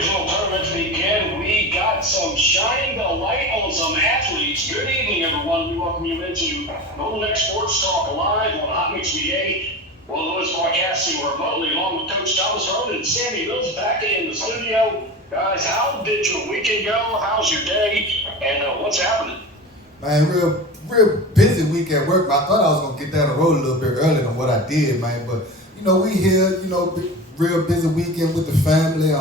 regional tournaments begin. We got some shining the light on some athletes. Good evening, everyone. We welcome you into Golden X Sports Talk Live on Hot Mix VA. Will Lewis broadcasting remotely along with Coach Thomas Roane and Sammy Willz back in the studio. Guys, how did your weekend go? How's your day? And what's happening? Man, real busy week at work. I thought I was going to get down the road a little bit earlier than what I did, man. But, we here, real busy weekend with the family.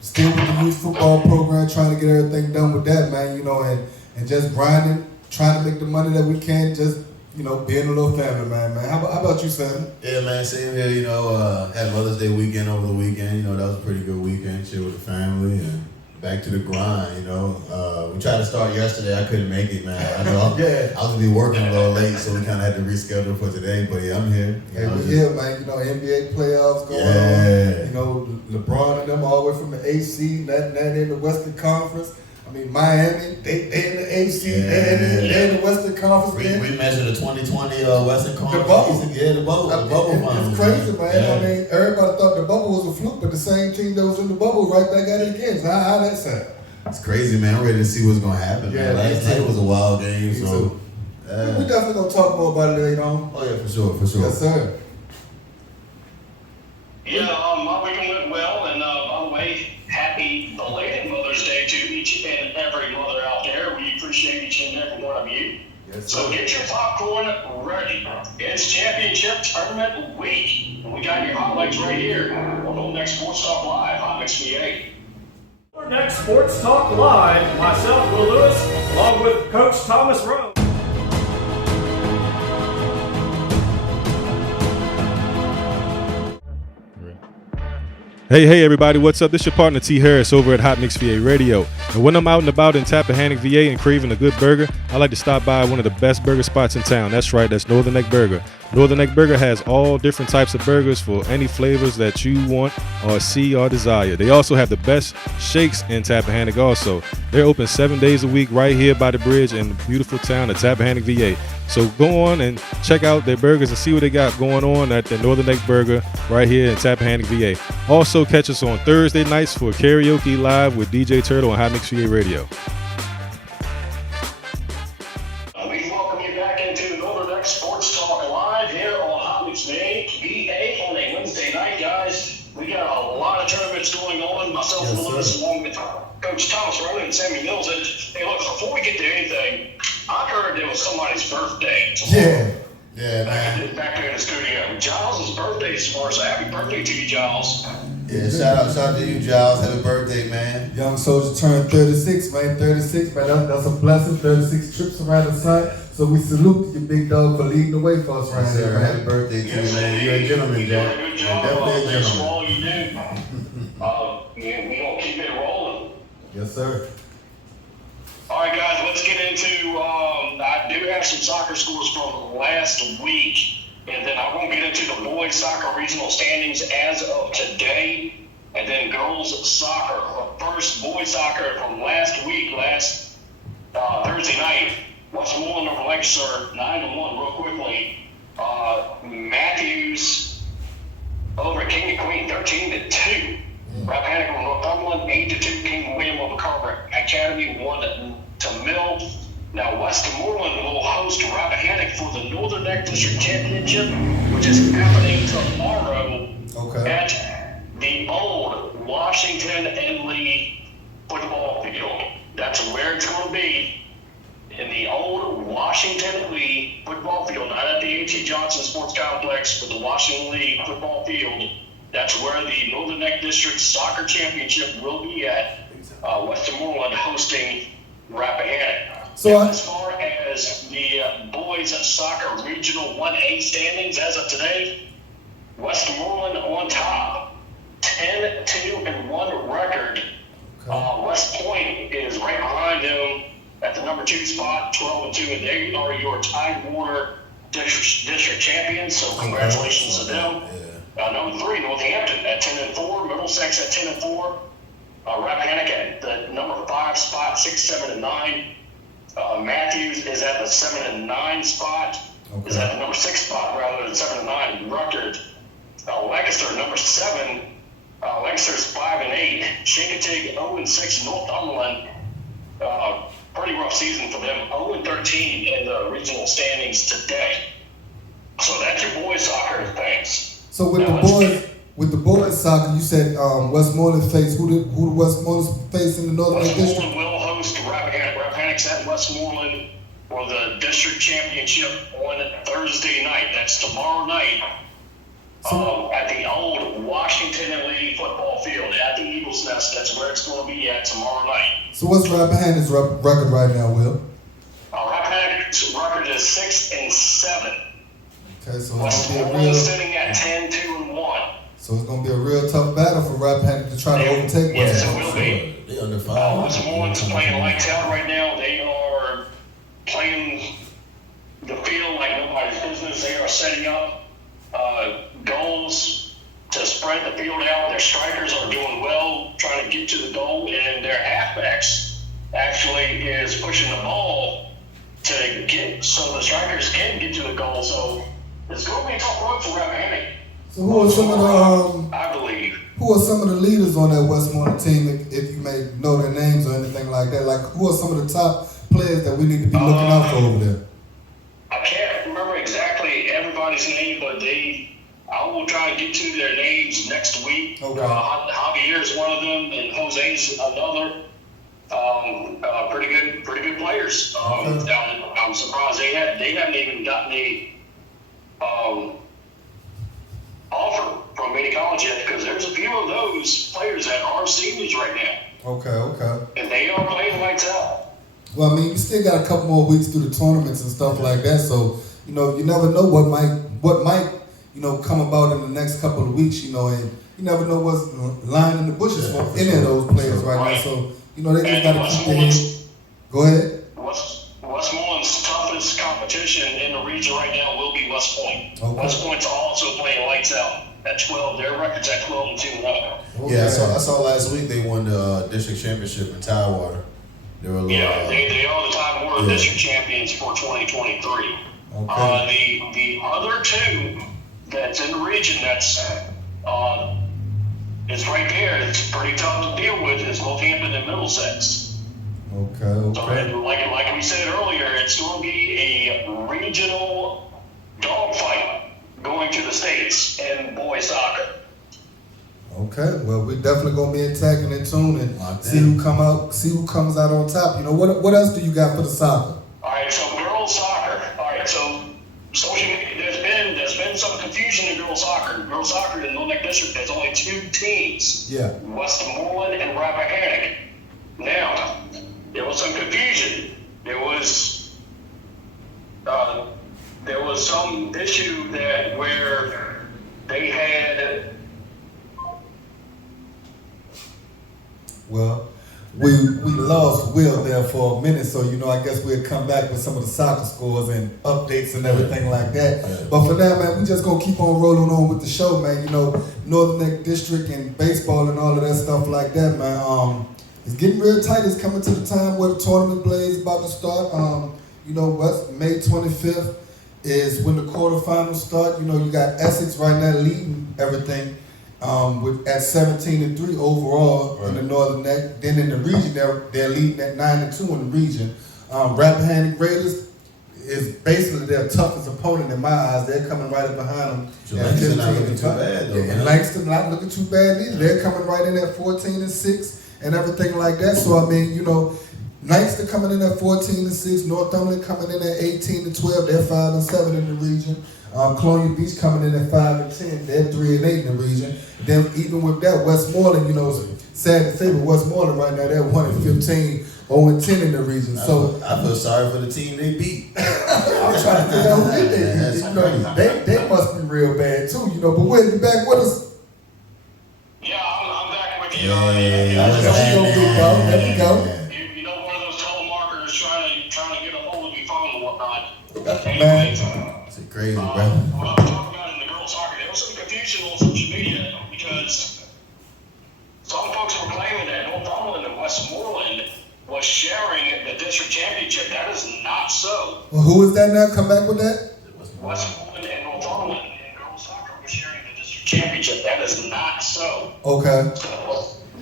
Still with the youth football program, trying to get everything done with that, man, and just grinding, trying to make the money that we can, just, being a little family, man. How about you, Sammy? Yeah, man, same here, had Mother's Day weekend over the weekend. That was a pretty good weekend, chill with the family and back to the grind, We tried to start yesterday. I couldn't make it, man. I know I was going to be working a little late, so we kind of had to reschedule for today. But, yeah, I'm here. We're here, man. NBA playoffs going on. LeBron and them all the way from the AC, not in the Western Conference. Miami, they in the AC, they in the Western Conference. We measured the 2020 Western Conference. The bubble. Yeah, the bubble. It's crazy, man. Yeah. Everybody thought the bubble was a fluke, but the same team that was in the bubble right back at it again. So how that sound? It's crazy, man. I'm ready to see what's going to happen, man. Last night was a wild game, so. We definitely going to talk more about it later on. Oh, yeah, for sure. Yes, sir. Yeah, my weekend went well, and by the way, happy belated Mother's Day to each and every mother out there. We appreciate each and every one of you. Yes, so get your popcorn ready. It's championship tournament week. And we got your highlights right here on Golden X Sports Talk Live, Hot Mix VA. Golden X Sports Talk Live, myself, Will Lewis, along with Coach Thomas Roane. Hey everybody, what's up? This is your partner T Harris over at Hot Mix VA Radio. And when I'm out and about in Tappahannock, VA and craving a good burger, I like to stop by one of the best burger spots in town. That's right, that's Northern Neck Burger. Northern Neck Burger has all different types of burgers for any flavors that you want or see or desire. They also have the best shakes in Tappahannock also. They're open 7 days a week right here by the bridge in the beautiful town of Tappahannock, VA. So go on and check out their burgers and see what they got going on at the Northern Neck Burger right here in Tappahannock, VA. Also catch us on Thursday nights for karaoke live with DJ Turtle on Hot Mix VA Radio. We welcome you back into Golden X Sports Talk Live here on Hot Mix VA on a Wednesday night, guys. We got a lot of tournaments going on. Myself and Lewis, along with Coach Thomas Roane and Sammy Willz. Hey, look, before we get to anything, I heard it was somebody's birthday tomorrow. Yeah, man. Back there in the studio. Giles' birthday is tomorrow, so happy birthday to you, Giles. Yeah, shout out to you, Giles. Happy birthday, man. Young soldier turned 36, man. 36, man. That's a blessing. 36 trips around the sun. So we salute you, big dog, for leading the way for us right here, man. Happy birthday to you, man. You're a gentleman, Jack. Good job. Definitely a Thanks for gentleman. all you do. We're going to keep it rolling. Yes, sir. All right, guys, let's get into, I do have some soccer scores from last week, and then I'm going to get into the boys soccer regional standings as of today, and then girls soccer. First, boys soccer from last week, Thursday night, Westmoreland over Lancaster, 9-1 real quickly. Matthews over King and Queen, 13-2. Rappahannock over Northumberland, 8-2. King William over Carver Academy, 1-0. Mill. Now, Westmoreland will host Rappahannock for the Northern Neck District Championship, which is happening tomorrow at the old Washington and Lee football field. That's where it's going to be, in the old Washington Lee football field, not at the H.E. Johnson Sports Complex, but the Washington Lee football field. That's where the Northern Neck District Soccer Championship will be at. Westmoreland hosting Rappahannock. So as far as the boys soccer regional 1A standings as of today, Westmoreland on top, 10-2-1 record. West Point is right behind them at the number 2 spot, 12-2, and they are your Tidewater district champions. So congratulations to them. Number 3, Northampton at 10-4, Middlesex at 10-4. Rappahannock at the number 5 spot, 6-7-9. Matthews is at the 7-9 spot. Is at the number 6 spot rather than 7-9. Rutgers, Lancaster number 7 Lancaster's 5-8. Chincoteague 0-6. Northumberland, pretty rough season for them. 0-13 in the regional standings today. So that's your boys soccer things. So with the boys soccer, you said Westmoreland face who the Westmoreland face in the Northern District? Westmoreland will host Rappahannock. Rappahannock's at Westmoreland for the district championship on Thursday night. That's tomorrow night. At the old Washington and Lee football field at the Eagles Nest. That's where it's going to be at tomorrow night. So what's Rappahannock's record right now, Will? Rappahannock's record is 6-7. Okay, so Westmoreland sitting at 10-1. So it's going to be a real tough battle for Rappahannock to try to overtake Westmoreland. Yes, it will be. They under 5. Westmoreland's playing lights out right now. They are playing the field like nobody's business. They are setting up goals to spread the field out. Their strikers are doing well, trying to get to the goal, and their halfbacks actually is pushing the ball to get so the strikers can get to the goal. So it's going to be a tough road for Rappahannock. So who are some of the I believe. Who are some of the leaders on that Westmoreland team, if you may know their names or anything like that? Like, who are some of the top players that we need to be looking out for over there? I can't remember exactly everybody's name, but I will try and get to their names next week. Okay. Javier is one of them, and Jose's another. Pretty good players. I'm surprised they haven't even gotten a offer from any college yet, because there's a few of those players that are seniors right now. Okay. And they are playing lights out. Well, I mean, you still got a couple more weeks through the tournaments and stuff like that, so you never know what might come about in the next couple of weeks, and you never know what's lying in the bushes for any of those players right now. So they just got to keep their head. Go ahead. Westmoreland's toughest competition in the region right now will be West Point. Okay. West Point's also playing lights out at 12. Their record's at 12-2 now. Okay. Yeah, I saw last week they won the district championship in Tidewater. They were they are the Tidewater district champions for 2023. Okay. The other two that's in the region that's is right there. It's pretty tough to deal with. Is Northampton and Middlesex. Okay. So like we said earlier, it's going to be a regional dogfight going to the states in boys soccer. Okay. Well, we're definitely gonna be attacking it soon and see who comes out on top. What else do you got for the soccer? All right. So girls soccer. All right. So social media. There's been some confusion in girls soccer. Girls soccer in the Little Neck District, there's only 2 teams. Yeah. Westmoreland and Rappahannock. Now, there was some confusion. There was some issue where they had. Well, we lost Will there for a minute, so I guess we'll come back with some of the soccer scores and updates and everything like that. But for now, man, we just gonna keep on rolling on with the show, man. Northern Neck District and baseball and all of that stuff like that, man. It's getting real tight. It's coming to the time where the tournament play is about to start. May 25th is when the quarterfinals start. You got Essex right now leading everything. At 17-3 overall in the Northern Neck. Then in the region, they're leading at 9-2 in the region. Rappahannock Raiders is basically their toughest opponent in my eyes. They're coming right up behind them. So Langston not looking too bad, though. And Langston not looking too bad either. They're coming right in at 14-6 and everything like that. So I mean, Langston coming in at 14-6. Northumberland coming in at 18-12. They're 5-7 in the region. Colonial Beach coming in at 5-10. They're 3-8 in the region. Then even with that, Westmoreland, it's sad to say, but Westmoreland right now they're 1-15, 0-10 in the region. So I feel sorry for the team they beat. I'm trying to figure out who did they beat. They must be real bad too, But Will, you back with us? Yeah, I'm back with you. There we go. One of those telemarketers trying to get a hold of your phone and whatnot. Man. It's crazy, bro. What I'm talking about in the girls' soccer, there was some confusion on social media because some folks were claiming that Northumberland and Westmoreland was sharing the district championship. That is not so. Well, who is that now? Come back with that? Westmoreland and Northumberland in girls' soccer were sharing the district championship. That is not So Okay.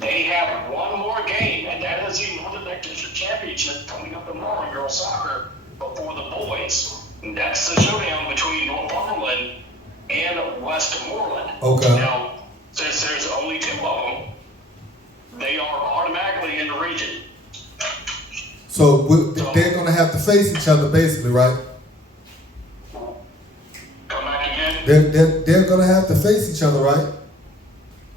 they have one more game, and that is the Northern Neck District Championship coming up tomorrow in girls soccer before the boys. And that's the showdown between Northumberland and Westmoreland. Okay. Now, since there's only two of them, they are automatically in the region. So they're gonna have to face each other, basically, right? Come back again? They're gonna have to face each other, right?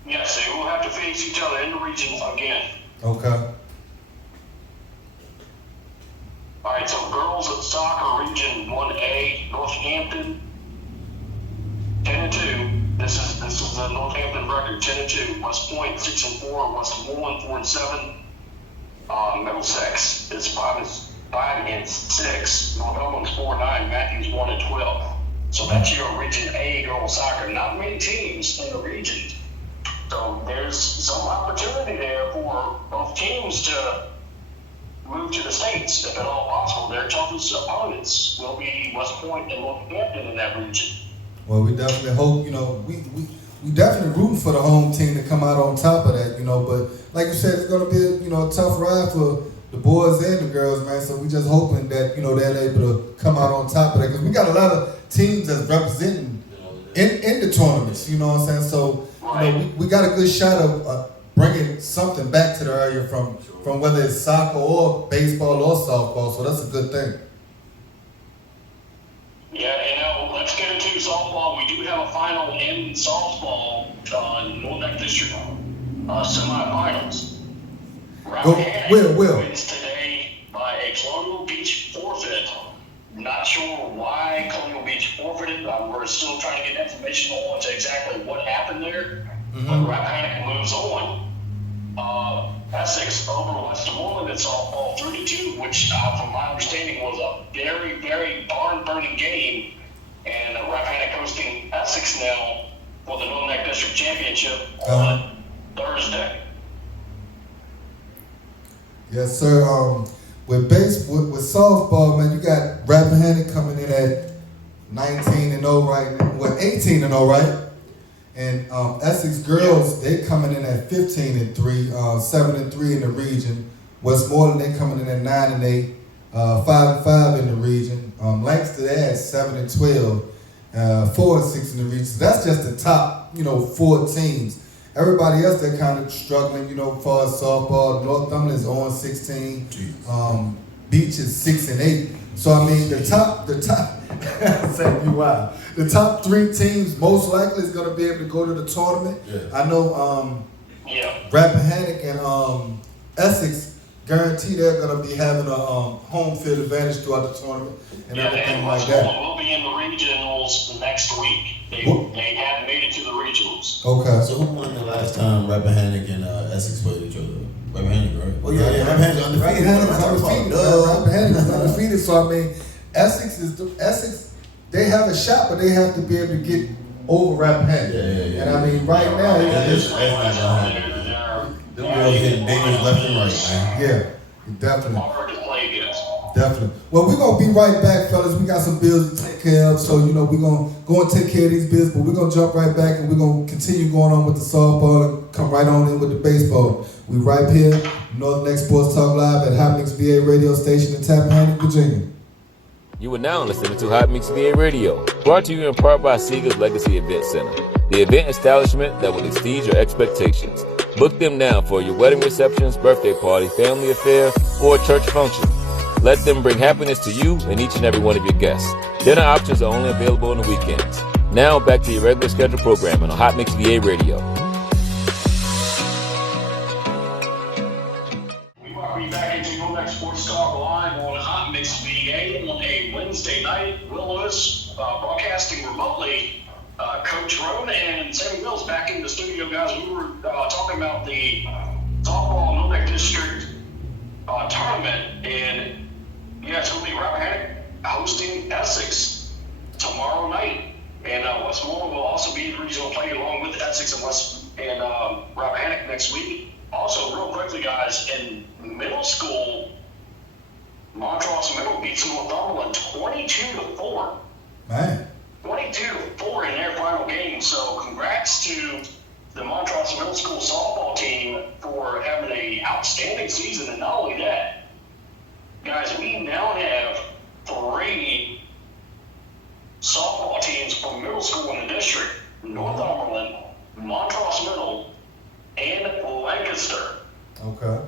Yes, they will have to face each other in the region again. Okay. All right, so girls soccer region 1A, Northampton, 10-2. This is the Northampton record, 10-2. West Point 6-4, Westmoreland 4-7. Middlesex is 5-6. Northumberland's 4-9. Matthews 1-12. So that's your Region A girls soccer. Not many teams in the region. So there's some opportunity there for both teams to move to the States, if at all possible. Their toughest opponents will be West Point and Northampton in that region. Well, we definitely hope, we definitely rooting for the home team to come out on top of that, but like you said, it's going to be a tough ride for the boys and the girls, man. So we just hoping that, they're able to come out on top of that, because we got a lot of teams that's representing in the tournaments, you know what I'm saying? So, we got a good shot of bringing something back to the area from whether it's soccer or baseball or softball, so that's a good thing. Yeah, and now let's get into softball. We do have a final in softball, North Neck District semifinals. Will. Wins today by a Colonial Beach forfeit. Not sure why Colonial Beach forfeited. We're still trying to get information on exactly what happened there. But Rappahannock moves on. Essex over Westmoreland in softball 3-2, which from my understanding was a very, very barn-burning game. And Rappahannock hosting Essex now for the Northern Neck District Championship on Thursday. Yes, sir. With softball, man, you got Rappahannock coming in at 19-0 right now. Well, 18-0, right? And Essex girls, they coming in at 15-3, 7-3 in the region. Westmoreland, they coming in at 9-8, 5-5 in the region. Lancaster, they at 7-12, 4-6 in the region. So that's just the top, 4 teams. Everybody else, they're kind of struggling, as far as softball. Northumberland is 0-16. Beach is 6-8. So I mean, the top. The top 3 teams most likely is going to be able to go to the tournament. Yeah. I know Rappahannock and Essex guarantee they're going to be having a home field advantage throughout the tournament and everything like that. We'll be in the regionals next week. They have made it to the regionals. Okay. So who won the last time Rappahannock and Essex played each other? Rappahannock, right? Oh yeah, Rappahannock undefeated. Rappahannock is undefeated. So I mean, Essex. They have a shot, but they have to be able to get over Rappahannock. Yeah. And I mean, right now, them girls hitting dingers left and right, man. Yeah, definitely. Hard to play against. Definitely. Well, we're going to be right back, fellas. We got some bills to take care of, so, we're going to go and take care of these bills, but we're going to jump right back and we're going to continue going on with the softball and come right on in with the baseball. We right here, Northern Neck Sports Talk Live at Hot Mix VA radio station in Tappahannock, Virginia. You are now listening to Hot Mix VA Radio, brought to you in part by Seeger's Legacy Event Center, the event establishment that will exceed your expectations. Book them now for your wedding receptions, birthday party, family affair, or church function. Let them bring happiness to you and each and every one of your guests. Dinner options are only available on the weekends. Now back to your regular scheduled programming on Hot Mix VA Radio. We will be back into Northern Neck Sports Talk Live on Hot Mix VA on a Wednesday night. Will Lewis broadcasting remotely. Coach Roane and Sammy Willz back in the studio, guys. We were talking about the softball Northern Neck District tournament, and it's going to be Rappahannock hosting Essex tomorrow night, and Westmoreland will also be the regional play along with Essex and Rappahannock next week. Also, real quickly, guys, in middle school, Montrose Middle beats Northumberland 22-4. Man. 22-4 in their final game. So congrats to the Montrose Middle School softball team for having an outstanding season. And not only that, guys, we now have 3 softball teams from middle school in the district: Northumberland, Montrose Middle, and Lancaster. Okay.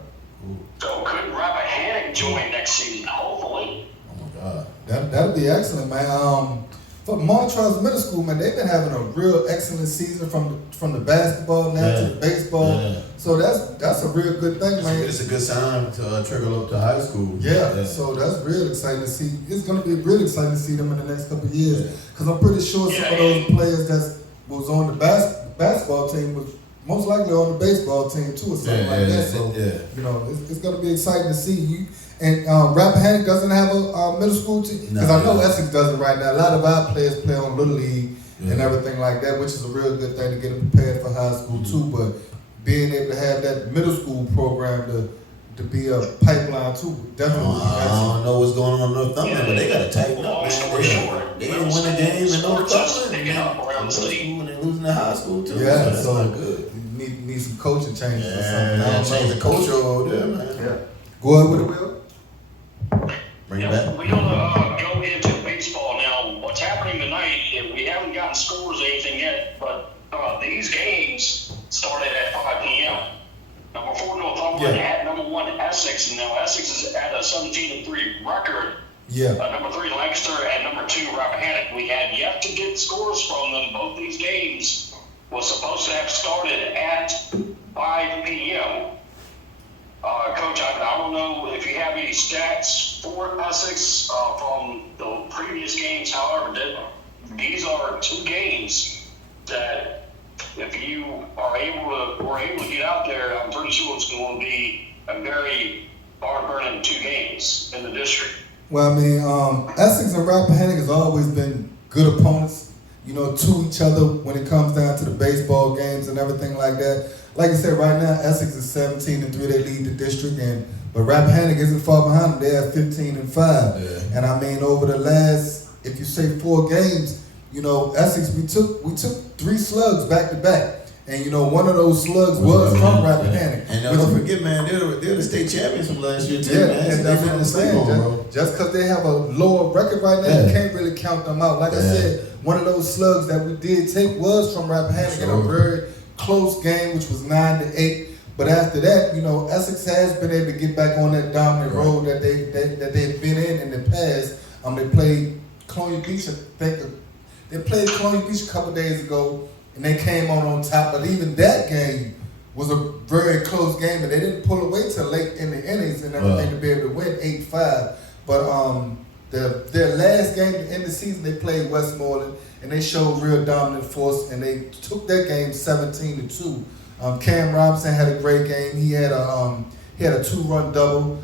So could Rappahannock join next season? Hopefully. Oh my God. That'd be excellent, man. For Montrose Middle School, man, they've been having a real excellent season from the basketball now to the baseball. Yeah. So that's a real good thing, man. It's a good sign to trickle up to high school. Yeah, so that's real exciting to see. It's going to be real exciting to see them in the next couple of years, because I'm pretty sure some of those players that was on the basketball team was most likely on the baseball team too, or something like that. So you know, it's going to be exciting to see you. And Rappahannock doesn't have a middle school team, because I know Essex doesn't right now. A lot of our players play on Little League and everything like that, which is a real good thing to get them prepared for high school too. But being able to have that middle school program to be a pipeline too, definitely. I don't know what's going on in Northumberland, but they got to tighten up, man. They didn't win a game in Northumberland, man. And they're losing to high school too. Yeah, so that's not good. You need some coaching changes or something. Change the culture over there, man. Yeah. Go ahead with it, Will. Bring it back. We're gonna go into baseball now. What's happening tonight? We haven't gotten scores or anything yet, but these games started at 5 p.m. Number 4 Northumberland at number 1 Essex, and now Essex is at a 17-3 record. Yeah. Number 3 Lancaster and number 2 Rappahannock. We had yet to get scores from them. Both these games was supposed to have started at 5 p.m. Coach, I don't know if you have any stats for Essex from the previous games. However, these are 2 games that if you were able to get out there, I'm pretty sure it's going to be a very hard-burning 2 games in the district. Well, I mean, Essex and Rappahannock has always been good opponents, you know, to each other when it comes down to the baseball games and everything like that. Like I said, right now, Essex is 17-3. They lead the district, but Rappahannock isn't far behind them. They have 15-5. Yeah. And I mean, over the last, if you say 4 games, you know, Essex, we took 3 slugs back to back. And you know, one of those slugs was from Rappahannock. And don't forget, man, they're the state champions from last year too. Yeah, man. and that's what I'm saying. Just because they have a lower record right now, you can't really count them out. Like I said, one of those slugs that we did take was from Rappahannock in a very close game, which was 9-8. But after that, you know, Essex has been able to get back on that dominant road that they've been in the past. They played Colonial Beach. I think they played Colonial Beach a couple days ago, and they came on top. But even that game was a very close game, and they didn't pull away till late in the innings and everything to be able to win 8-5. But their last game to end the season, they played Westmoreland, and they showed real dominant force, and they took that game 17-2. Cam Robinson had a great game. He had a 2-run double,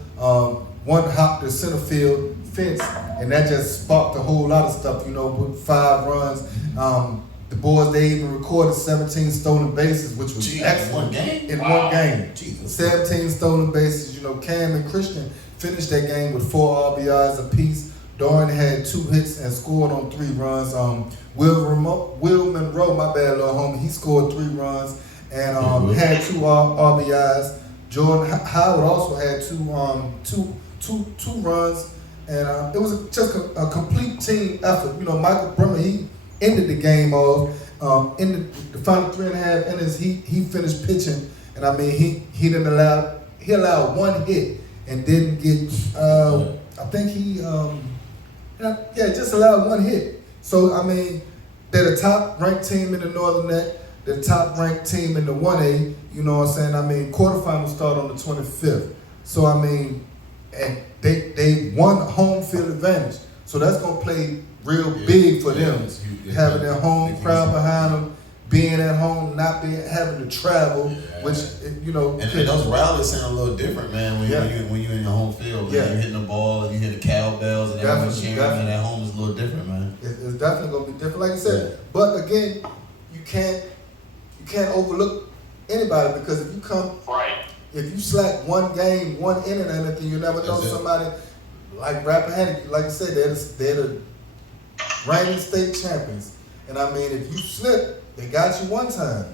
one hop to center field fence, and that just sparked a whole lot of stuff. You know, with 5 runs. The boys, they even recorded 17 stolen bases, which was excellent. In one game. 17 stolen bases. You know, Cam and Christian finished that game with 4 RBIs apiece. Dorian had 2 hits and scored on 3 runs. Will Monroe, my bad little homie, he scored 3 runs and had 2 RBIs. Jordan Howard also had 2 runs, and it was just a complete team effort. You know, Michael Bremer, he ended the game off. In the final 3.5 innings, he finished pitching, and I mean he allowed 1 hit and didn't get. I think he just allowed 1 hit. So I mean, they're the top ranked team in the Northern Neck, the top ranked team in the 1A. You know what I'm saying? I mean, quarterfinals start on the 25th. So I mean, and they won home field advantage. So that's gonna play real big for them, having their home crowd behind them, being at home, not having to travel, which you know. And those rallies sound a little different, man. When you're in the home field, man, you're hitting the ball, and you hear the cowbells, and everyone's cheering. And at home is a little different, man. It's definitely gonna be different, like I said. But again, you can't overlook anybody, because if you come, if you slack 1 game, 1 inning, or anything, you never know somebody like Rappahannock. Like I said, they're the reigning state champions, and I mean, if you slip, they got you one time.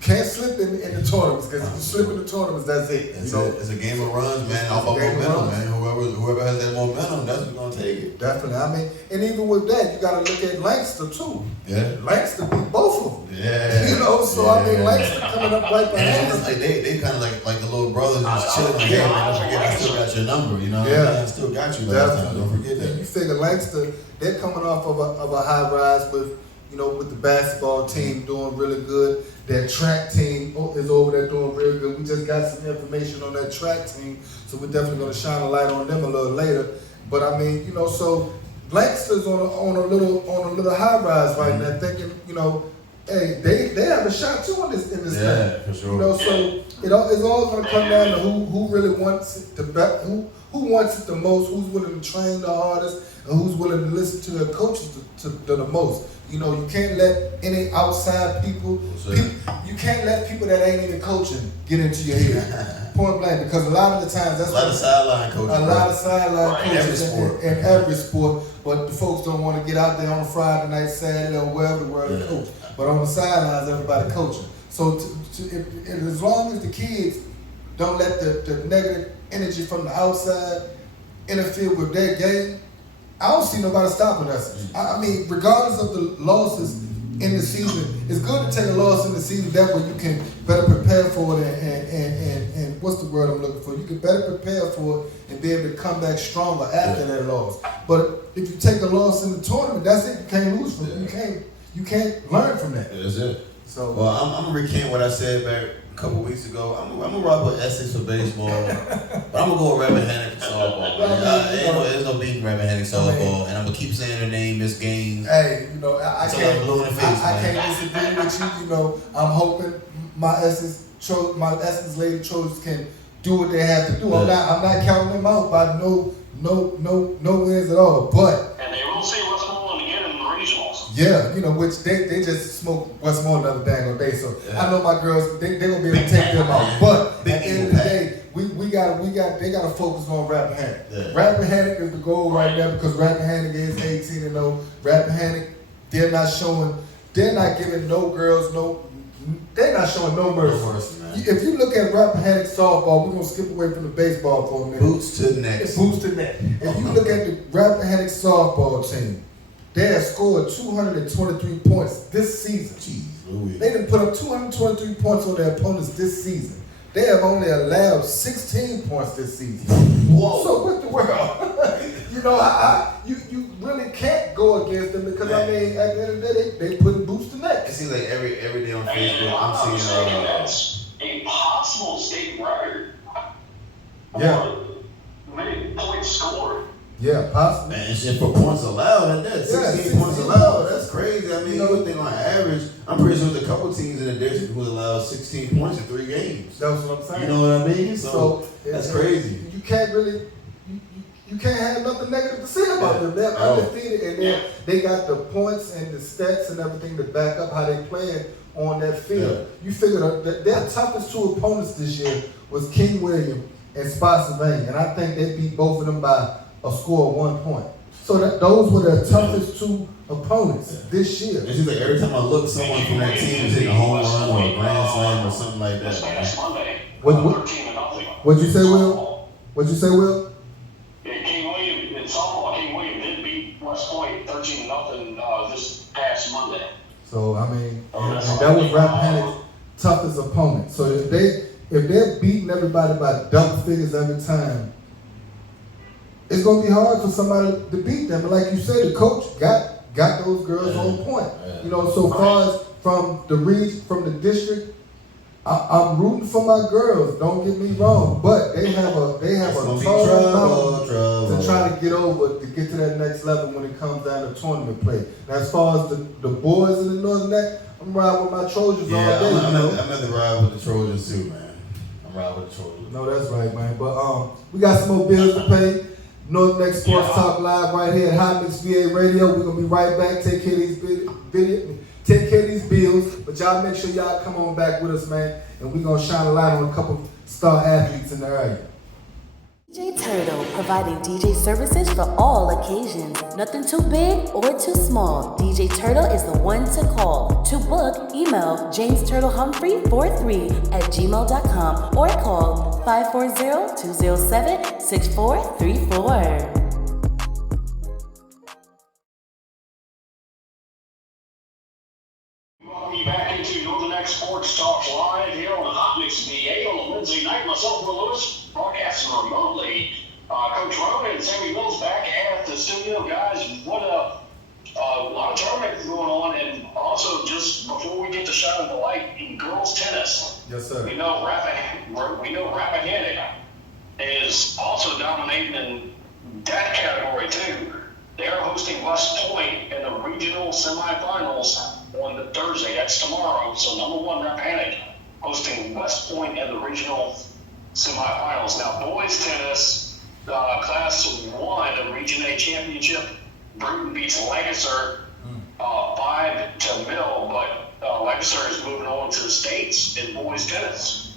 can't slip in the tournaments, because if you slip in the tournaments, that's it. It's a game of runs, man. All about momentum, man. Whoever has that momentum, that's who's gonna take it. Definitely. I mean, and even with that, you got to look at Lancaster too. Yeah. Lancaster beat both of them. Yeah. So I mean, Lancaster coming up right behind And them. it's like they kind of like the little brothers just chilling. Like, hey, man, don't forget, I still got your number. You know, I still got you last time. Don't forget that. And you figure Lancaster, they're coming off of a high rise with the basketball team doing really good. Their track team is over there doing real good. We just got some information on that track team, so we're definitely going to shine a light on them a little later. But I mean, so Lancaster's on a little high rise right now, thinking, hey, they have a shot too in this thing. Yeah, for sure. So it's all going to come down to who really wants it the best, who wants it the most, who's willing to train the hardest, and who's willing to listen to their coaches the most. You can't let any outside people, you can't let people that ain't even coaching get into your head. Point blank, because a lot of the times that's a lot of sideline coaches. A lot of sideline coaches in every sport, but the folks don't want to get out there on a Friday night, Saturday, or wherever the world coach. But on the sidelines, everybody coaching. So as long as the kids don't let the negative energy from the outside interfere with their game, I don't see nobody stopping us. I mean, regardless of the losses in the season, it's good to take a loss in the season. That way you can better prepare for it and what's the word I'm looking for? You can better prepare for it and be able to come back stronger after that loss. But if you take a loss in the tournament, that's it. You can't lose from it. You can't learn from that. That's it. So well, I'm gonna recant what I said back a couple weeks ago. I'm gonna rock with Essex for baseball, but I'm gonna go with Rappahannock for softball. There's no beating Rappahannock softball, and I'm gonna keep saying her name, Miss Gaines. Hey, I can't disagree with you. I'm hoping my Essex Lady Trojans can do what they have to do. I'm not counting them out by no wins at all. But and they will see Westmoreland again in the regionals. Yeah, which they just smoke Westmoreland another dang on day. So I know my girls, they gonna be able to take them out. But at the end of the day, they gotta focus on Rappahannock. Yeah. Rappahannock is the goal right now, because Rappahannock is 18-0. Rappahannock, they're not giving no girls they're not showing no mercy. If you look at Rappahannock softball, we're gonna skip away from the baseball for a minute. Boots to the neck. If you look at the Rappahannock softball team, they have scored 223 points this season. Jeez, they done put up 223 points on their opponents this season. They have only allowed 16 points this season. Whoa. So what the world? You really can't go against them, because at the end of the day, they putting boots to neck. It seems like every day on Facebook I'm seeing that's a possible state record. Yeah. Many points scored. Yeah, possible. And shit for points allowed at that. 16 points allowed. That's crazy. I mean, you would think on average, I'm pretty sure there's a couple teams in the district who allowed 16 points in 3 games. That's what I'm saying. You know what I mean? So that's crazy. You can't really, you can't have nothing negative to say about them. They're undefeated, and they got the points and the stats and everything to back up how they playing on that field. Yeah. You figure that their toughest 2 opponents this year was King William and Spotsylvania, and I think they beat both of them by a score of 1 point. So those were their toughest 2 opponents this year. It seems like every time I look, someone from that team is hitting a home run or a grand slam or something like that. Last Monday, 13-0. What'd you say, Will? Yeah, King William did beat West Point 13-0 this past Monday. So I mean, that was Rappahannock's toughest opponent. So if they're beating everybody by double figures every time, it's gonna be hard for somebody to beat them. And like you said, the coach got those girls on point. So far as from the district, I'm rooting for my girls. Don't get me wrong, but they have a tall mountain to try to get over to get to that next level when it comes down to tournament play. And as far as the boys in the Northern Neck, I'm riding with my Trojans all day. I'm at the ride with the Trojans too, man. I'm riding with the Trojans. No, that's right, man. But we got some more bills to pay. Northern Neck Sports Talk live right here at Hot Mix VA Radio. We're gonna be right back. Take care of these bills, but y'all make sure y'all come on back with us, man, and we're gonna shine a light on a couple star athletes in the area. DJ Turtle, providing DJ services for all occasions. Nothing too big or too small. DJ Turtle is the one to call. To book, email jamesturtlehumphrey43@gmail.com or call 540-207-6434. Welcome you back into Northern X Sports Talk Live here on the Hot Mix VA on a Wednesday night. Myself, Will Lewis, broadcasting remotely. Coach Roane and Sammy Willz back at the studio. Guys, what a lot of tournaments going on, and also just before we get to shining the light in girls tennis. Yes, sir. We know Rappahannock is also dominating in that category too. They're hosting West Point in the regional semifinals on the Thursday. That's tomorrow. So number one, Rappahannock hosting West Point in the regional semifinals. Now, boys tennis, class 1, the Region A championship. Bruton beats Lancaster 5-0, but Lancaster is moving on to the States in boys tennis.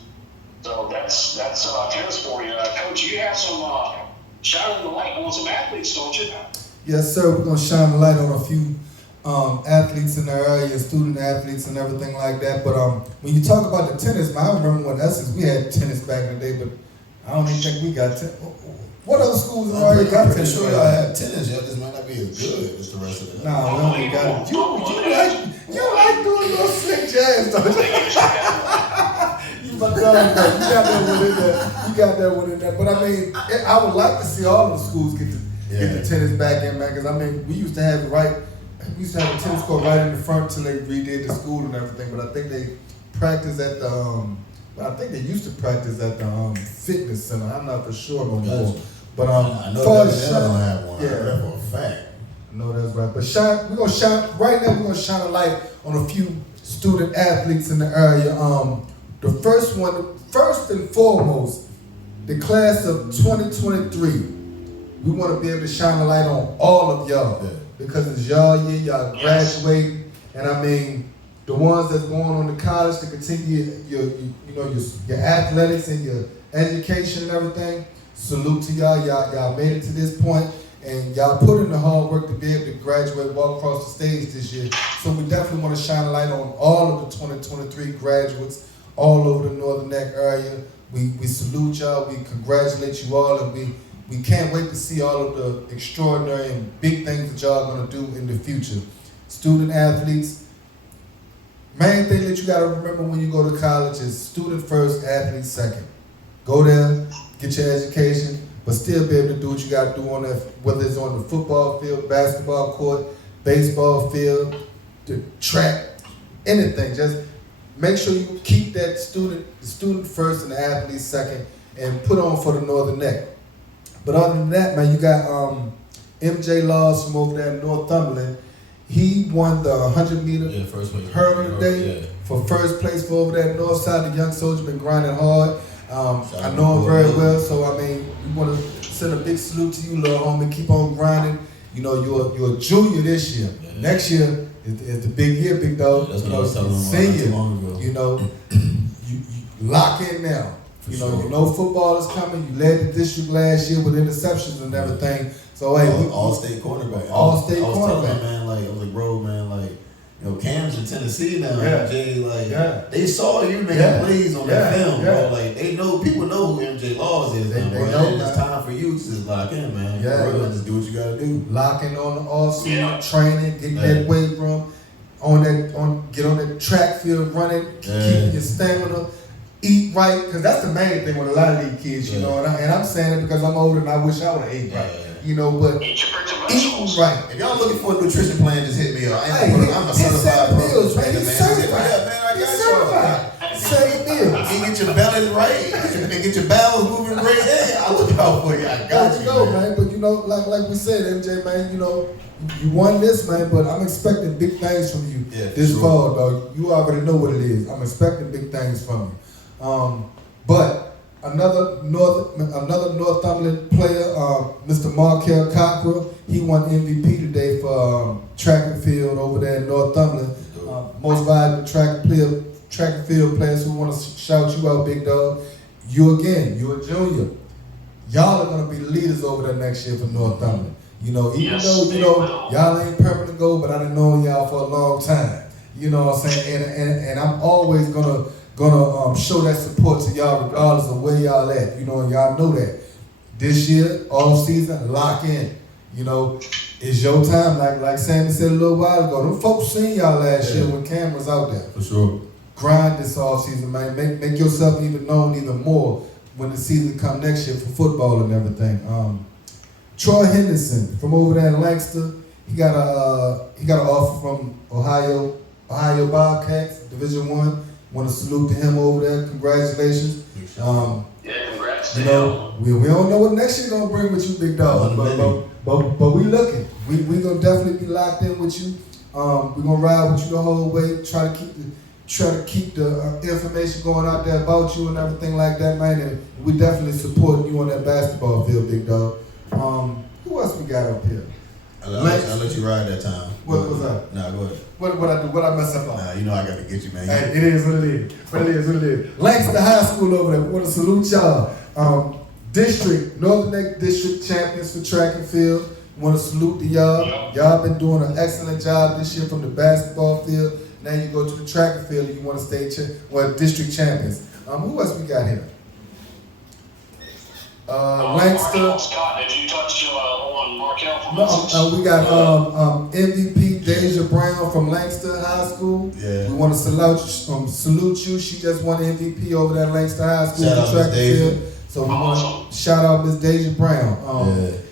So that's tennis for you. Coach, you have some shining the light on some athletes, don't you? Yes, sir. We're going to shine a light on a few athletes in the area, student athletes and everything like that. But when you talk about the tennis, man, I remember when Essex, we had tennis back in the day, but I don't even think we got tennis. What other schools in the area got tennis? I'm sure y'all have tennis, y'all just might not be as good as the rest of them. Nah, we only got it. You like doing your slick jazz, don't you? You got that one in there. But I mean, I would like to see all of the schools get the tennis back in, man. Because I mean, we used to have a tennis court right in the front until they redid the school and everything. But I think they practice at the used to practice at the fitness center. I'm not for sure no more. But I know that they don't have one. Yeah, that's for a fact. I know that's right. But we're gonna shine right now. We're gonna shine a light on a few student athletes in the area. The first and foremost, the class of 2023. We want to be able to shine a light on all of y'all because it's y'all year. Y'all graduate, and I mean the ones that's going on to college to continue your athletics and your education and everything. Salute to y'all. Y'all made it to this point, and y'all put in the hard work to be able to graduate, walk across the stage this year. So we definitely want to shine a light on all of the 2023 graduates all over the Northern Neck area. We salute y'all. We congratulate you all, and we can't wait to see all of the extraordinary and big things that y'all are going to do in the future. Student athletes, main thing that you got to remember when you go to college is student first, athlete second. Go there, get your education, but still be able to do what you got to do on that, whether it's on the football field, basketball court, baseball field, the track, anything. Just make sure you keep that the student first and the athlete second, and put on for the Northern Neck. But other than that, man, you got MJ Laws from over there in Northumberland. He won the 100-meter hurdle today for first place for over there in Northside. The young soldier been grinding hard. I know him very well, so I mean, we want to send a big salute to you, little homie. Keep on grinding. You know, you're a junior this year. Yeah. Next year is the big year, big dog. That's what I was telling him senior. You know, you lock in now. You know football is coming. You led the district last year with interceptions and everything. So hey, all-state quarterback. All-state quarterback. I was telling man, like, I was like, bro, man, like, you know, Cam's in Tennessee now. MJ, like, they saw you making plays on that film, bro. Like, people know who MJ Laws is, man. They know, it's time for you to just lock in, man. Bro, just do what you gotta do. Locking on the off-season training, getting that weight room, get on that track field running, keeping your stamina. Eat right, because that's the main thing with a lot of these kids, you know, and I'm saying it because I'm older and I wish I would have ate right, you know, but eating right. If y'all looking for a nutrition plan, just hit me up. I'm a certified meals, man. He's certified. Man, I got you. 7 meals. You get your belly right, and get your bowels moving great. Hey, I look out for you. I got you, man. But you know, like we said, MJ, man, you know, you won this, man, but I'm expecting big things from you this fall, dog. You already know what it is. I'm expecting big things from you. But another Northumberland player, Mr. Markel Cockrell, he won MVP today for track and field over there in Northumberland. Most valuable track and field players who want to shout you out, big dog. You're a junior. y'all are gonna be the leaders over there next year for Northumberland. Even though they will. y'all ain't permanent gold, but I've been knowing y'all for a long time. You know what I'm saying? And I'm always gonna show that support to y'all regardless of where y'all at. And y'all know that. This year, off season, lock in. It's your time. Like Sammy said a little while ago. Them folks seen y'all last year when Cam was out there. For sure. Grind this off season, man. Make yourself even known even more when the season come next year for football and everything. Troy Henderson from over there in Lancaster, he got an offer from Ohio Bobcats, Division I. Want to salute to him over there. Congratulations. Congrats. We don't know what next year gonna bring with you, big dog. But we looking. We gonna definitely be locked in with you. We gonna ride with you the whole way. Try to keep the information going out there about you and everything like that, man. And we definitely support you on that basketball field, big dog. Who else we got up here? I'll let you ride that time. What was that? Nah, go ahead. What I do? What I mess up on? Nah, I got to get you, man. Hey, it is what it is. What it is. Lancaster High School over there. We want to salute y'all. Northern Neck District champions for track and field. Want to salute to y'all. Y'all been doing an excellent job this year from the basketball field. Now you go to the track and field and you want to stay district champions. Who else we got here? Lancaster. Scott, did you touch on Markel from Lancaster? We got MVP Deja Brown from Lancaster High School. Yeah. We want to salute you. She just won MVP over there at Lancaster High School Shout for track and field. So we want to shout out Miss Deja Brown.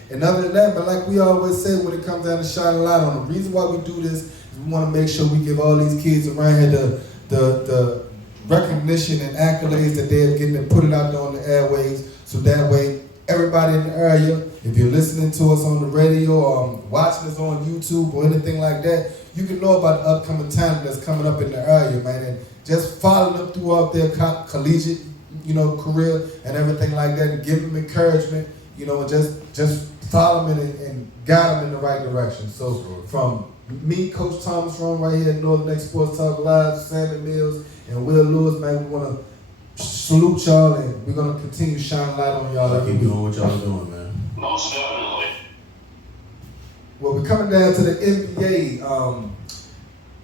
And other than that, but like we always say when it comes down to shining a light on them, the reason why we do this is we want to make sure we give all these kids around here the recognition and accolades that they're getting and put it out there on the airwaves. So that way, everybody in the area, if you're listening to us on the radio or watching us on YouTube or anything like that, you can know about the upcoming talent that's coming up in the area, man. And just follow them throughout their collegiate, career and everything like that, and give them encouragement, and just follow them and guide them in the right direction. So from me, Coach Thomas Roane, right here at Northern Neck Sports Talk Live, Sammy Mills and Will Lewis, man, we want to salute y'all, and we're gonna continue shining light on y'all. Keep doing what y'all doing, man. Most definitely. Well, we're coming down to the NBA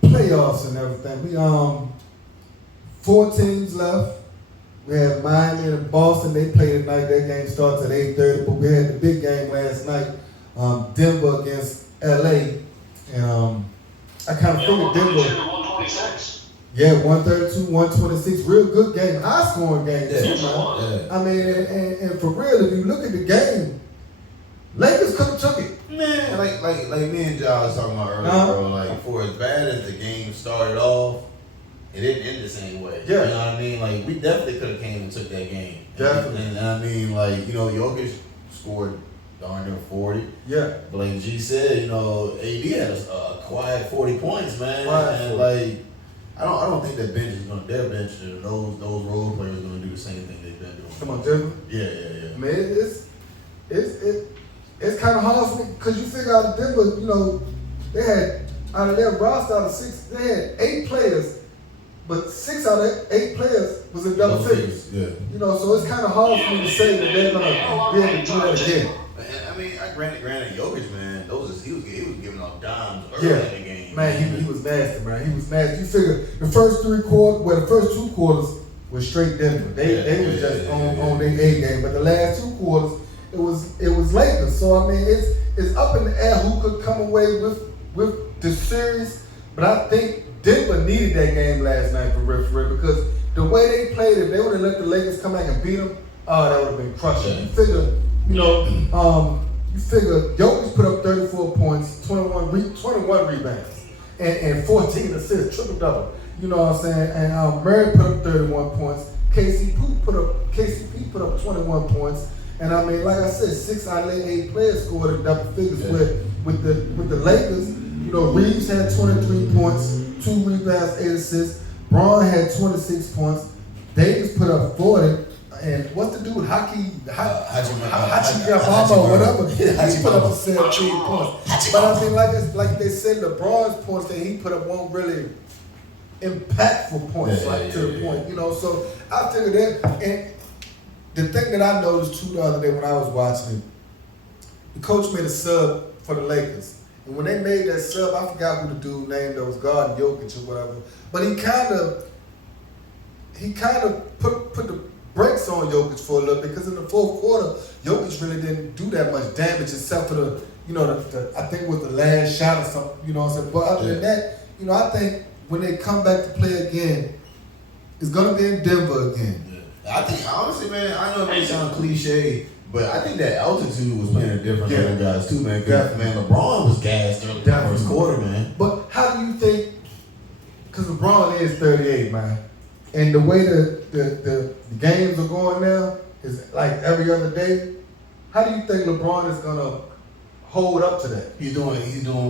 playoffs and everything. We 4 teams left. We have Miami and Boston. They play tonight. Their game starts at 8:30. But we had the big game last night, Denver against LA, and I kind of figured Denver. 126. Yeah, 132, 126, real good game, high scoring game too, man. Yeah. I mean, and for real, if you look at the game, Lakers could have took it. Man, like me and John was talking about earlier, bro. Like, for as bad as the game started off, it didn't end the same way. Yeah. You know what I mean? Like, we definitely could have came and took that game. Definitely. And I mean, like, Jokic scored darn near 40. Yeah. But like G said, AD had a quiet 40 points, man. Quiet and 40. like, I don't think that bench is gonna. Their bench, those role players, are gonna do the same thing they've been doing. Come on, Denver. Yeah. Man, it's kind of hard for me because you figure out Denver, they had out of their roster out of 6, they had 8 players, but 6 out of 8 players was in double figures. Yeah. So it's kind of hard for me to say that they're gonna be able to do that again. And I mean, granted, Jokic, man, he was giving off dimes early in the game. Man, he was nasty, man. He was nasty. You figure the first 3 quarters, the first 2 quarters was straight Denver. They was just on their A game, but the last 2 quarters it was Lakers. So I mean, it's up in the air who could come away with the series. But I think Denver needed that game last night for real, because the way they played, if they would have let the Lakers come back and beat them, that would have been crushing. Yeah. You figure, you figure Jokic put up 34 points, 21 rebounds, and 14 assists, triple-double. You know what I'm saying? And Murray put up 31 points. KCP put up 21 points. And I mean, like I said, 6 out of 8 players scored in double figures with the Lakers. Reeves had 23 points, 2 rebounds, 8 assists. Braun had 26 points. Davis put up 40. And what's the dude, Hachimura, whatever, he put up 17 points. But I mean, like they said, LeBron's points that he put up weren't really impactful points, to the point, So I figured that, and the thing that I noticed too the other day when I was watching it, the coach made a sub for the Lakers. And when they made that sub, I forgot who the dude named that was guarding Jokic or whatever. But he kind of put the brakes on Jokic for a little bit, because in the fourth quarter, Jokic really didn't do that much damage except for the I think it was the last shot or something, you know what I'm saying? But other than that, I think when they come back to play again, it's going to be in Denver again. Yeah. I think, honestly, man, I know it may sound cliche, but I think that altitude was playing a difference for the guys too, man. Because, man, LeBron was gassed during the first quarter, man. But how do you think, because LeBron is 38, man, and the way the games are going now is like every other day, how do you think LeBron is going to hold up to that? He's doing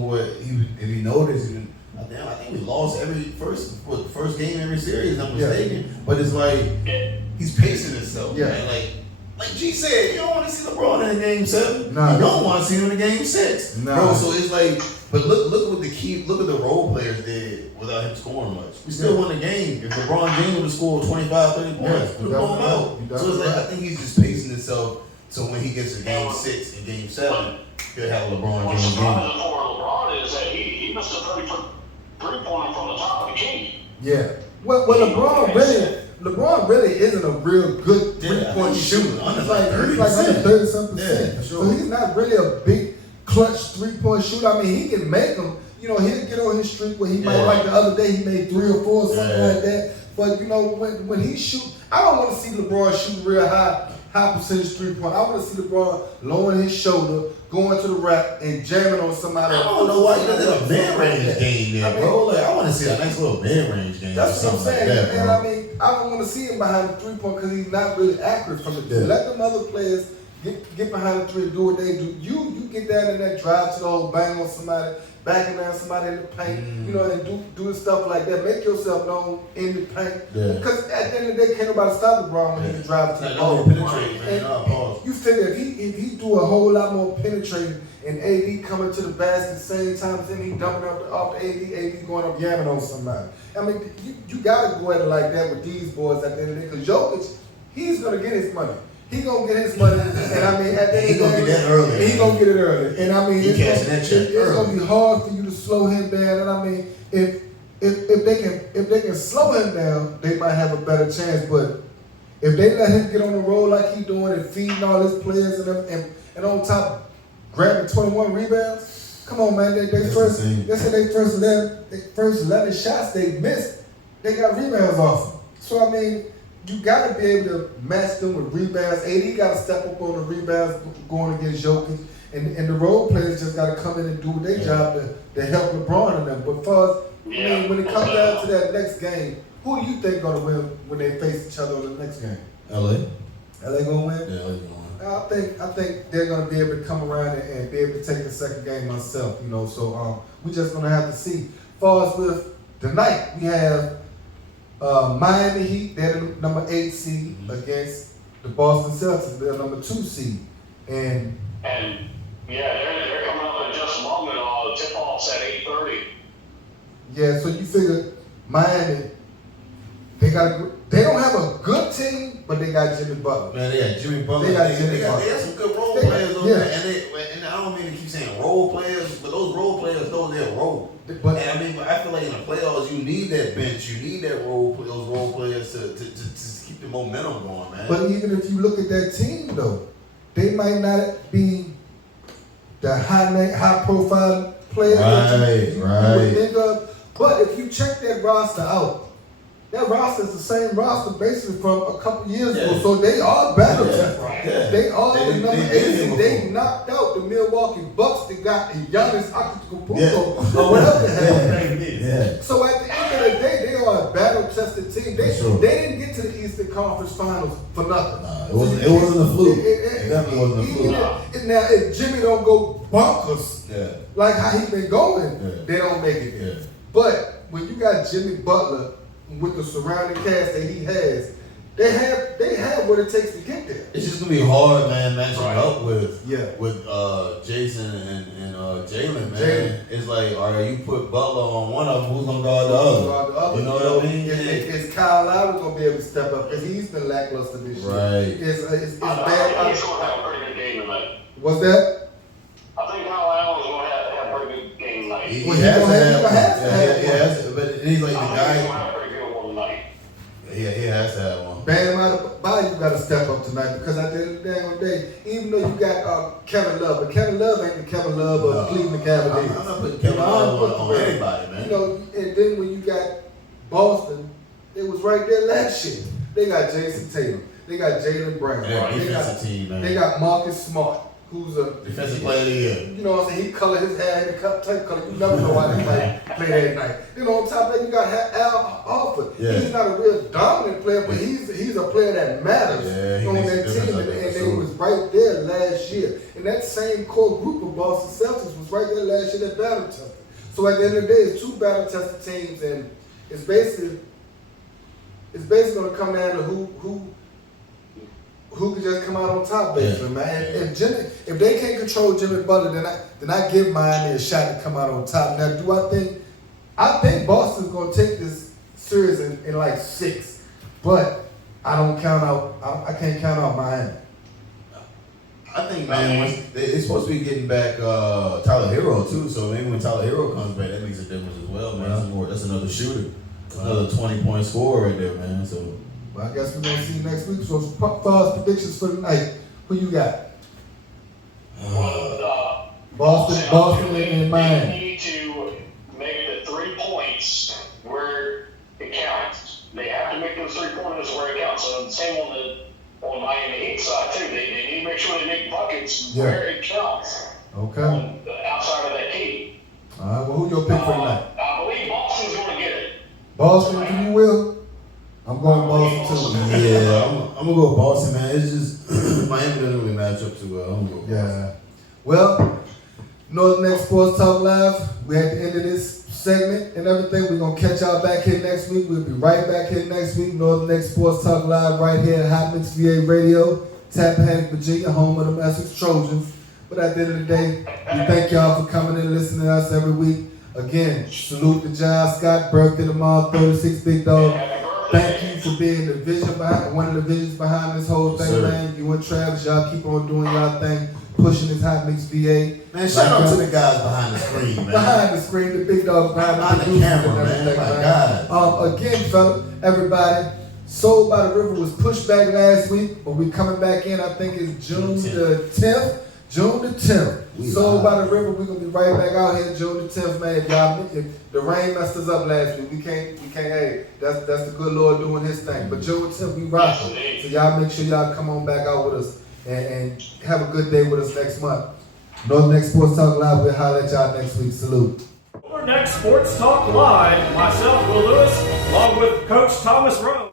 what if he noticed. I think we lost first game every series. I'm mistaken, but it's like he's pacing himself, man. Like G said, you don't want to see LeBron in Game 7. Nah, you don't want to see him in Game 6, bro. So it's like, but look what look at the role players did without him scoring much. We still won the game. If LeBron James would have scored 25, 30 points, we would have blown him out. So it's like I think he's just pacing himself. So when he gets to Game 6 and Game 7, he'll have LeBron What's James. surprising for LeBron is that he missed a 30-foot three-pointer from the top of the key. Yeah. Well, LeBron really isn't a real good three-point shooter. He's like under 30-something percent. Yeah, So he's not really a big clutch three-point shooter. I mean, he can make them. He'll get on his streak where he might, like the other day, he made 3 or 4 or something like that. But, when he shoots, I don't want to see LeBron shoot real high percentage three-point. I want to see LeBron lowering his shoulder, going to the rack, and jamming on somebody. I don't know why he doesn't have a mid-range game yet, bro. Like, I want to see a nice little mid-range game. That's what I'm saying. Like that, and I mean, I don't want to see him behind the three-point because he's not really accurate from the three. Let them other players get behind the three and do what they do. You get down in that drive to the hole, bang on somebody, backing down somebody in the paint, and do stuff like that. Make yourself known in the paint. Because at the end of the day, can't nobody stop LeBron when he can drive to the hole. You figure if he do a whole lot more penetrating and AD coming to the basket at the same time as him, he dumping off the AD going up yamming on somebody. I mean, you got to go at it like that with these boys at the end of the day. Because Jokic, he's going to get his money. He gonna get his money, and I mean, at the end of the day, he gonna get that early. He gonna get it early, and I mean, it's gonna be hard for you to slow him down. And I mean, if they can slow him down, they might have a better chance. But if they let him get on the road like he's doing and feeding all his players and on top grabbing 21 rebounds, come on, man. They first 11 shots they missed, they got rebounds off them. So I mean, you got to be able to match them with rebounds. AD got to step up on the rebounds going against Jokic. And the role players just got to come in and do their job to help LeBron and them. But for us, I mean, when it comes down to that next game, who do you think going to win when they face each other in the next game? LA. LA going to win? Yeah, LA going to win. I think they're going to be able to come around and be able to take the second game myself. So we're just going to have to see. As far as with tonight, we have Miami Heat, they're the number 8 seed against the Boston Celtics, they're number 2 seed. And they're coming up in just a moment. Tip-off's at 8:30. Yeah, so you figure Miami, they don't have a good team, but they got Jimmy Butler. Man, they got Jimmy Butler. They got some good role players over there. And I don't mean to keep saying role players, but those role players know their role. But I feel like in the playoffs, you need that bench, you need those role players to keep the momentum going, man. But even if you look at that team, though, they might not be the high profile players that you would think of. But if you check that roster out, that roster is the same roster basically from a couple years ago. So they are better. They are the number 8 seed. They knocked out the Milwaukee Bucks. They got Giannis Antetokounmpo or whatever the hell his name is. So at the end of the day, they are a battle-tested team. They didn't get to the Eastern Conference Finals for nothing. It wasn't a fluke. It definitely wasn't a fluke. Now, if Jimmy don't go bonkers like how he been going, they don't make it there. But when you got Jimmy Butler with the surrounding cast that he has, They have what it takes to get there. It's just gonna be hard, man, matching up with Jason and Jalen, man. Jalen. It's like, all right, you put Butler on one of them, who's gonna guard the other? You know what I mean? Is Kyle Lowry gonna be able to step up? Because he's been lackluster this year. Right. It's I bad. think he's going to have a pretty good game tonight. What's that? I think Kyle Allen's going to have a pretty good game tonight. He Well, has to have have one. But he's like the I think he's going to guy. have a pretty good one tonight. Yeah, he has to have one. Bam Adebayo got to step up tonight because at the end of the damn day, even though you got Kevin Love, but Kevin Love ain't the Kevin Love of Cleveland Cavaliers. I'm not putting Kevin Love on anybody, man. You know, and then when you got Boston, it was right there last year. They got Jason Tatum. They got Jaylen Brown. Defensive team, man. They got Marcus Smart, who's a defensive player of the year. You know what I'm saying? He colored his hair in the type color. You never know why they play that night. Then on top of that, you got Al Horford. Yeah. He's not a real dominant player, but he's a player that matters he on makes that a difference team. out there, And for they sure. was right there last year. And that same core group of Boston Celtics was right there last year that battle tested. So at the end of the day, it's two battle tested teams, and it's basically going to come down to who can just come out on top, basically, man. If they can't control Jimmy Butler, then I give Miami a shot to come out on top. Now, do I think Boston's gonna take this series in like 6, but I can't count out Miami. I think, man, it's supposed to be getting back Tyler Hero too. So maybe when Tyler Hero comes back, that makes a difference as well, man. That's another shooter, another 20-point scorer right there, man. So. Well, I guess we're gonna see next week. So, far predictions for tonight, who you got? Boston, and Miami. They need to make the 3 points where it counts. They have to make those 3 pointers where it counts. So the same on Miami Heat side too. They need to make sure they make buckets where it counts. Okay. On the outside of that key. All right. Well, who your pick for tonight? I believe Boston's going to get it. Boston, you will. I'm going Boston too. Yeah, I'm gonna go with Boston, man. It's just Miami doesn't really match up too well. I'm gonna go with Boston. Well, Northern Neck Sports Talk Live. We're at the end of this segment and everything. We're gonna catch y'all back here next week. We'll be right back here next week. Northern Neck Sports Talk Live right here at Hot Mix VA Radio, Tappahannock, Virginia, home of the Essex Trojans. But at the end of the day, we thank y'all for coming in and listening to us every week. Again, salute to John Scott, birthday tomorrow, 36 Big Dog. Thank you for being the vision behind, one of the visions behind this whole thing, man. You and Travis, y'all keep on doing y'all thing, pushing this Hot Mix VA. Man, shout out to the guys behind the screen, man. Behind the screen, the big dogs behind the camera, man. My God. Again, fella, everybody, Soul by the River was pushed back last week, but we coming back in. I think it's June the 10th. June the 10th. Soul by the River, we're gonna be right back out here June the 10th, man. If the rain messed us up last week, we can't, hey, that's the good Lord doing his thing. But June the 10th, we rocking. So y'all make sure y'all come on back out with us and have a good day with us next month. Northern Neck Sports Talk Live, we'll holler at y'all next week. Salute. Northern Neck Sports Talk Live, myself, Will Lewis, along with Coach Thomas Roane.